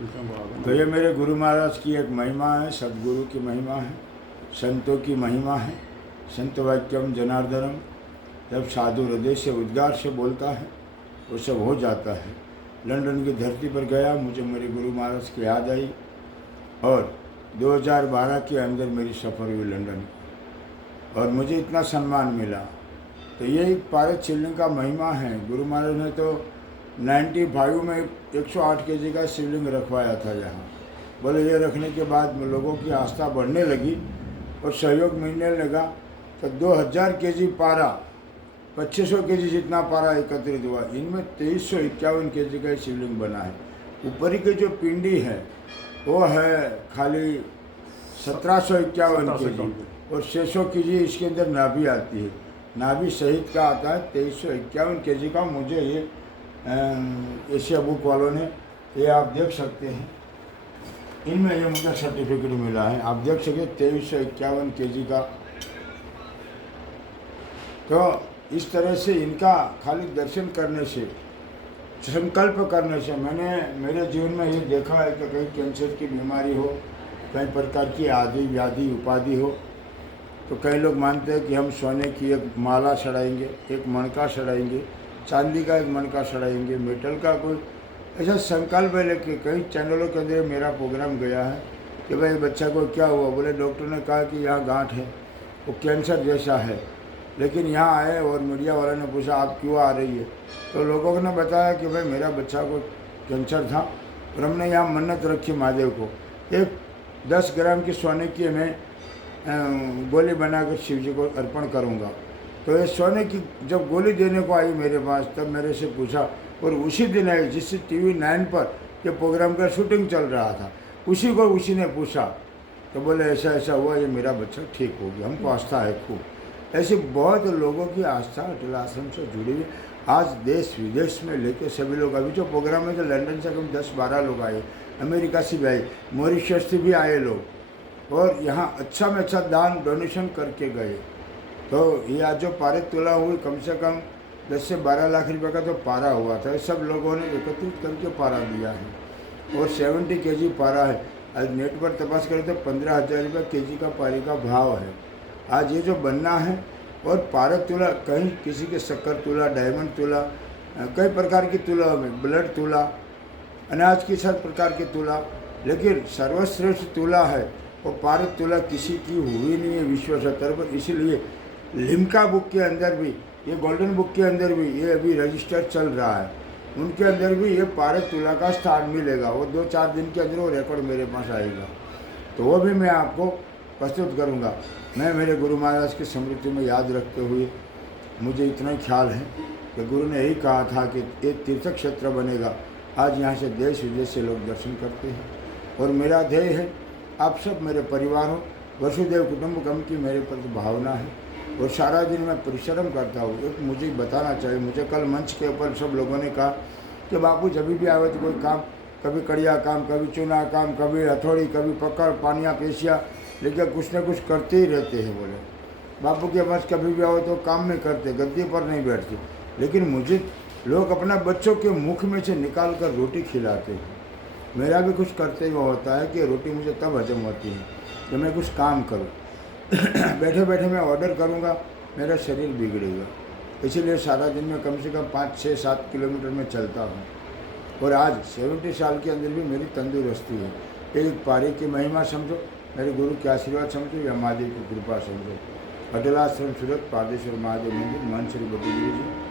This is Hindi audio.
तो ये मेरे गुरु महाराज की एक महिमा है, सदगुरु की महिमा है, संतों की महिमा है। संत वाक्यम जनार्दनम, जब साधु हृदय से उद्गार से बोलता है वो सब हो जाता है। लंदन की धरती पर गया, मुझे मेरे गुरु महाराज की याद आई और 2012 के अंदर मेरी सफ़र हुई लंदन की और मुझे इतना सम्मान मिला। तो ये पारद शिवलिंग का महिमा है। गुरु महाराज ने तो 95 में 108 केजी का शिवलिंग रखवाया था यहाँ। बोले ये रखने के बाद लोगों की आस्था बढ़ने लगी और सहयोग मिलने लगा। तो 2000 केजी पारा, 2500 केजी जितना पारा एकत्रित हुआ। इनमें 2351 केजी का शिवलिंग बना है। ऊपरी की जो पिंडी है वो है खाली 1751 केजी और 600 केजी इसके अंदर नाभि आती है। नाभि सहित का आता है 2351 केजी का। मुझे ये एशिया बुक वालों ने, ये आप देख सकते हैं, इनमें ये मुझे सर्टिफिकेट मिला है। आप देख सकते 2351 केजी का। तो इस तरह से इनका खाली दर्शन करने से, संकल्प करने से, मैंने मेरे जीवन में ये देखा है कि कहीं कैंसर की बीमारी हो, कई प्रकार की आदि व्याधि उपाधि हो, तो कई लोग मानते हैं कि हम सोने की एक माला चढ़ाएंगे, एक मणका चढ़ाएंगे, चांदी का एक मणका चढ़ाएंगे, मेटल का कोई ऐसा संकल्प है। लेकिन कई चैनलों के अंदर मेरा प्रोग्राम गया है कि भाई बच्चा को क्या हुआ, बोले डॉक्टर ने कहा कि यहाँ गांठ है, वो कैंसर जैसा है। लेकिन यहाँ आए और मीडिया वालों ने पूछा आप क्यों आ रही है, तो लोगों ने बताया कि भाई मेरा बच्चा को कैंसर था और हमने यहाँ मन्नत रखी महादेव को, एक 10 ग्राम की सोने की मैं गोली बनाकर शिव जी को अर्पण करूँगा। तो ये सोने की जब गोली देने को आई मेरे पास, तब मेरे से पूछा, और उसी दिन आई जिससे TV 9 पर ये प्रोग्राम का शूटिंग चल रहा था, उसी को उसी ने पूछा। तो बोले ऐसा ऐसा हुआ, ये मेरा बच्चा ठीक हो गया। हमको आस्था है खूब। ऐसे बहुत लोगों की आस्था अटल आश्रम से जुड़ी हुई। आज देश विदेश में लेके सभी लोग, अभी जो प्रोग्राम है तो लंदन से कम 10-12 लोग आए, अमेरिका से भी आए, मॉरिशस से भी आए लोग, और यहाँ अच्छा में अच्छा दान डोनेशन करके गए। तो ये आज जो पारे तुला हुई, कम से कम 10 से 12 लाख रुपए का तो पारा हुआ था। सब लोगों ने एकत्रित करके पारा दिया है और 70 केजी पारा है। आज नेट पर तपास करें तो 15,000 रुपये केजी का पारे का भाव है। आज ये जो बनना है, और पारद तुला, कहीं किसी के शक्कर तुला, डायमंड तुला, कई प्रकार की तुला में, ब्लड तुला, अनाज की 7 प्रकार की तुला, लेकिन सर्वश्रेष्ठ तुला है वो पारद तुला किसी की हुई नहीं है विश्व स्तर पर। इसीलिए लिम्का बुक के अंदर भी, ये गोल्डन बुक के अंदर भी, ये अभी रजिस्टर चल रहा है, उनके अंदर भी ये पारद तुला का स्थान मिलेगा। वो 2-4 दिन के अंदर वो रिकॉर्ड मेरे पास आएगा, तो वो भी मैं आपको प्रस्तुत करूँगा। मैं मेरे गुरु महाराज की स्मृति में याद रखते हुए, मुझे इतना ही ख्याल है कि गुरु ने यही कहा था कि एक तीर्थ क्षेत्र बनेगा। आज यहाँ से देश विदेश से लोग दर्शन करते हैं और मेरा ध्येय है आप सब मेरे परिवार हो, वसुदेव कुटुंबकम की मेरे प्रति भावना है और सारा दिन मैं परिश्रम करता हूँ। एक मुझे बताना चाहिए, मुझे कल मंच के ऊपर सब लोगों ने कहा कि बापू जब भी आवे तो कोई काम, कभी कड़िया काम, कभी चूना काम, कभी हथौड़ी, कभी पकड़, पानिया पेशिया, लेकिन कुछ ना कुछ करते ही रहते हैं। बोले बापू के पास कभी भी आओ तो काम नहीं करते, गद्दी पर नहीं बैठते, लेकिन मुझे लोग अपना बच्चों के मुख में से निकाल कर रोटी खिलाते हैं। मेरा भी कुछ करते हुए होता है कि रोटी मुझे तब हजम होती है कि मैं कुछ काम करूं। बैठे बैठे मैं ऑर्डर करूंगा, मेरा शरीर बिगड़ेगा। इसीलिए सारा दिन में कम से कम 5-6-7 किलोमीटर में चलता हूं। और आज 70 साल के अंदर भी मेरी तंदुरुस्ती है। एक पारे की महिमा समझो, मेरे गुरु के आशीर्वाद समझो, या महादेव की कृपा समझो। अटल आश्रम सूरत, पारदेश्वर महादेव मंदिर, मान श्री बद्रीगिरी जी।